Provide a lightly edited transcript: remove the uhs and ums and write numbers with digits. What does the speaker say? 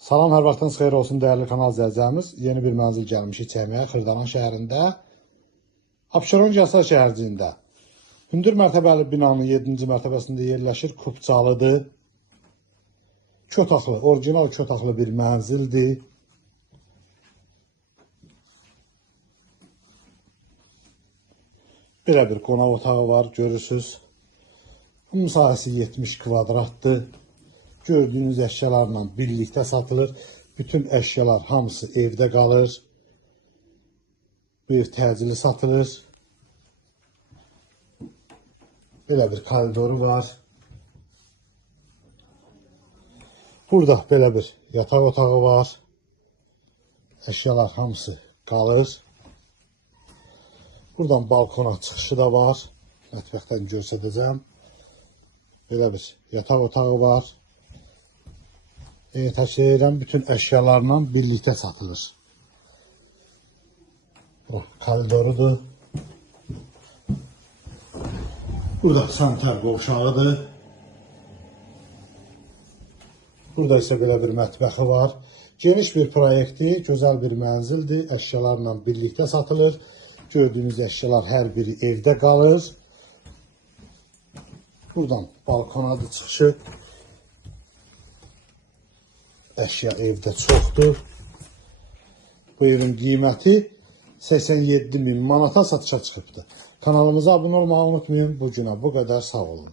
Salam, hər vaxtınız xeyir olsun dəyərli kanal izləyicilərimiz. Yeni bir mənzil gəlmişik çəkməyə Xırdalan şəhərində. Abşeron Gənclər şəhərciyində. Hündür mərtəbəli binanın 7-ci mərtəbəsində yerləşir. Kubcalıdır. 2 otaqlı, orijinal 2 otaqlı bir mənzildir. Belə bir qonaq otağı var, görürsünüz. Bunun sahəsi 70 kvadratdır. Gördüyünüz əşyalarla birlikdə satılır. Bütün əşyalar hamısı evdə qalır. Bu ev təcili satılır. Belə bir koridoru var. Burada belə bir yataq otağı var. Əşyalar hamısı qalır. Buradan balkona çıxışı da var. Mətbəxdən göstərəcəm. Belə bir yataq otağı var. Təşkil edən bütün əşyalarla birlikdə satılır. Bu koridorudur. Burada sanitar qovşağıdır. Burada isə belə bir mətbəxi var. Geniş bir proyekti, gözəl bir mənzildir. Əşyalarla birlikdə satılır. Gördüyünüz əşyalar hər biri evdə qalır. Buradan balkonadır çıxışı. Əşya evdə çoxdur. Bu evin qiyməti 87.000 manata satışa çıxıbdır. Kanalımıza abunə olmağı unutmayın. Bu günə bu qədər, sağ olun.